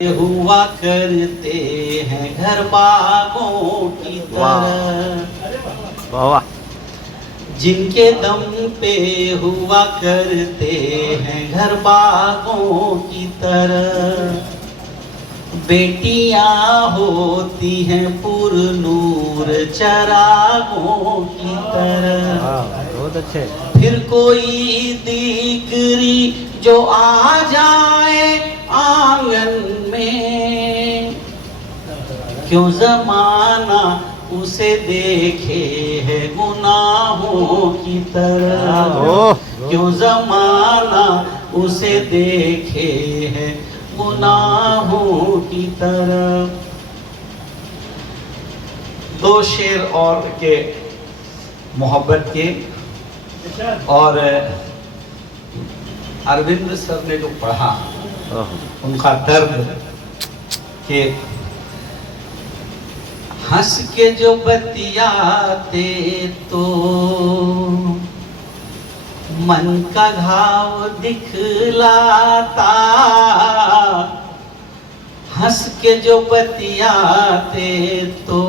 हुआ करते हैं घर बागों की तरह, वाह वाह, जिनके दम पे हुआ करते हैं घर बागों की तरह। बेटियां होती हैं पुरनूर चरागों की तरह। बहुत अच्छे। फिर कोई दीकरी जो आ जाए आंगन में, क्यों जमाना उसे देखे है गुनाहों की तरह। क्यों जमाना उसे देखे है गुनाहों की तरह। दो शेर और के मोहब्बत के, और अरविंद सर ने जो पढ़ा उनका दर्द के, हंस के जो बतियाते तो मन का घाव दिखलाता। हंस के जो बतियाते तो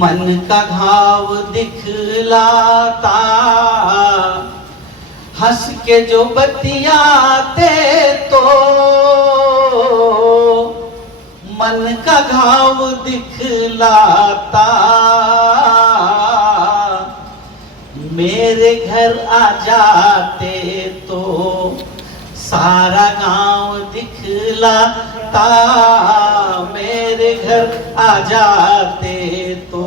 मन का घाव दिखलाता। हंस के जो बतियाते तो मन का घाव दिखलाता। मेरे घर आ जाते तो सारा गांव दिखलाता। मेरे घर आ जाते तो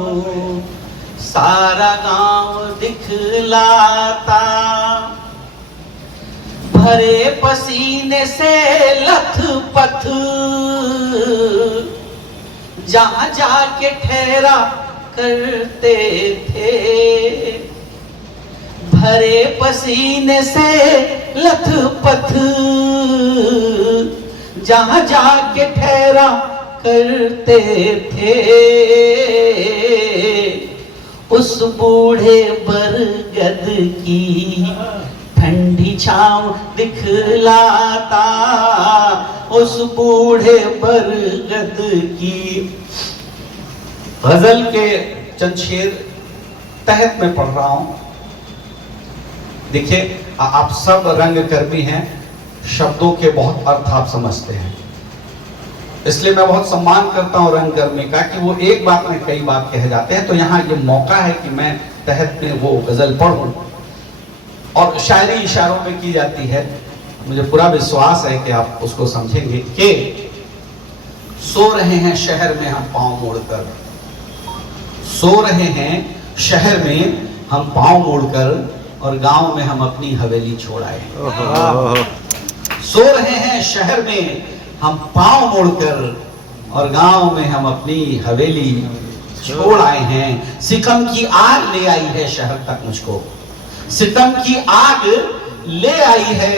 सारा गांव दिखलाता। भरे पसीने से लथपथ जहां जाके ठहरा करते थे। भरे पसीने से लथपथ जहां जाके ठहरा करते थे। उस बूढ़े बरगद की ठंडी छांव दिखलाता। उस बूढ़े बरगद की। गजल के चंद शेर तहत में पढ़ रहा हूं। देखिए, आप सब रंग कर्मी हैं, शब्दों के बहुत अर्थ आप समझते हैं, इसलिए मैं बहुत सम्मान करता हूं रंग कर्मी का कि वो एक बात में कई बात कह जाते हैं। तो यहाँ ये मौका है कि मैं तहत में वो गजल पढ़ूं, और शायरी इशारों में की जाती है। मुझे पूरा विश्वास है कि आप उसको समझेंगे। कि सो रहे हैं शहर में हम पांव मोड़कर, सो रहे हैं शहर में हम पांव मोड़कर, और गांव में हम अपनी हवेली छोड़ आए। सो रहे हैं शहर में हम पांव मोड़कर, और गांव में हम अपनी हवेली छोड़ आए हैं। सितम की आग ले आई है शहर तक मुझको, सितम की आग ले आई है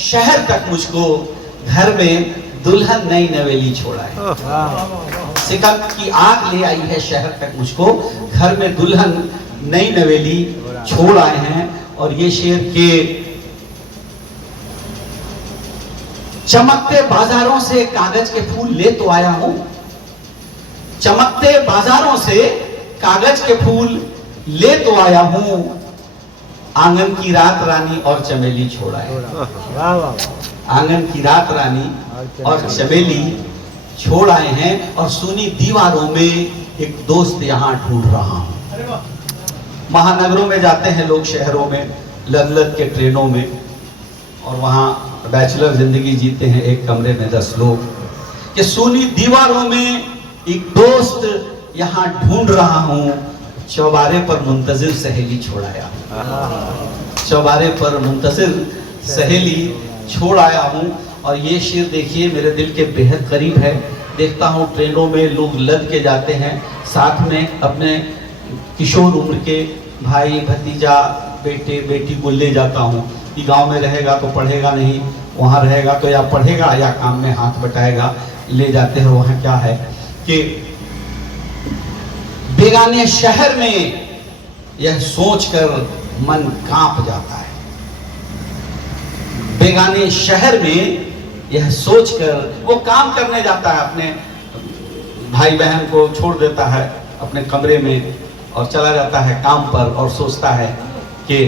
शहर तक मुझको। घर में दुल्हन नई नवेली छोड़ाए। सितम की आग ले आई है शहर तक मुझको, घर में दुल्हन नई नवेली छोड़ आए हैं। और ये शेर के, चमकते बाजारों से कागज के फूल ले तो आया हूं। चमकते बाजारों से कागज के फूल ले तो आया हूं। आंगन की रात रानी और चमेली छोड़ाए। आंगन की रात रानी और चमेली छोड़ आए हैं। और सुनी दीवारों में एक दोस्त यहां ढूंढ रहा हूं। महानगरों में जाते हैं लोग, शहरों में लद लद के ट्रेनों में, और वहां बैचलर जिंदगी जीते हैं एक कमरे में 10 लोग। कि सुनी दीवारों में एक दोस्त यहां ढूंढ रहा हूं। चौबारे पर मुंतजिर सहेली छोड़ाया। चौबारे पर मुंतजिर सहेली छोड़ आया हूं। और ये शेर देखिए मेरे दिल के बेहद करीब है। देखता हूं ट्रेनों में लोग लद के जाते हैं, साथ में अपने किशोर उम्र के भाई भतीजा बेटे बेटी को ले जाता हूं कि गांव में रहेगा तो पढ़ेगा नहीं, वहां रहेगा तो या पढ़ेगा या काम में हाथ बटाएगा। ले जाते हैं। वहां क्या है कि बेगाने शहर में यह सोचकर मन कांप जाता है। बेगाने शहर में यह सोचकर वो काम करने जाता है, अपने भाई बहन को छोड़ देता है अपने कमरे में और चला जाता है काम पर और सोचता है कि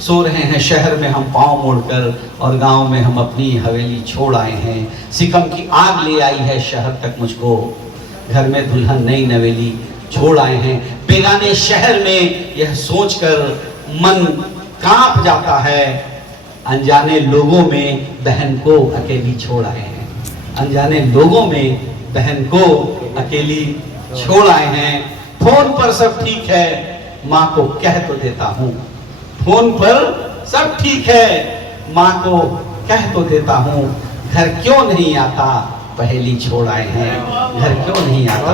सो रहे हैं शहर में हम पाँव मोड़कर और गांव में हम अपनी हवेली छोड़ आए हैं। सिकम की आग ले आई है शहर तक मुझको, घर में दुल्हन नई नवेली छोड़ आए हैं। बेगाने शहर में यह सोचकर मन कांप जाता है, अनजाने लोगों में बहन को अकेली छोड़ आए हैं। अनजाने लोगों में बहन को अकेली छोड़ आए हैं। फोन पर सब ठीक है, माँ को कह तो देता हूँ। फोन पर सब ठीक है, माँ को कह तो देता हूँ। घर क्यों नहीं आता, पहेली छोड़ आए हैं। घर क्यों नहीं आता,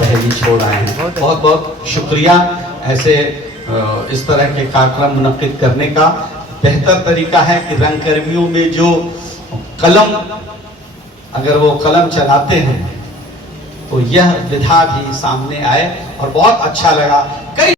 पहेली छोड़ आए हैं। बहुत बहुत शुक्रिया ऐसे इस तरह के कार्यक्रम मुनक्किद करने का। बेहतर तरीका है कि रंगकर्मियों में जो कलम, अगर वो कलम चलाते हैं तो यह विधा भी सामने आए और बहुत अच्छा लगा। कई